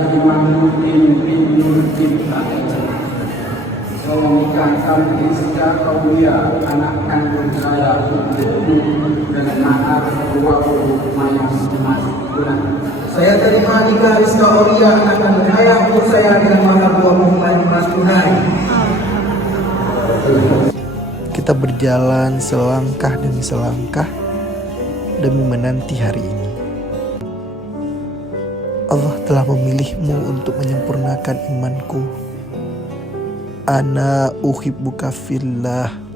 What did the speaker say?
Imamuddin bin Nurdin menikahkan Rizka Kaulia, anak kandung saya untukmu dengan mahar 20 mayang emas bulan. Saya terima nikah Rizka Aulia, anak kandung saya untuk saya dengan mahar 20 mayang emas tunai. Kita berjalan selangkah demi selangkah demi menanti hari ini. Allah telah memilihmu untuk menyempurnakan imanku. Ana uhibbuka fillah.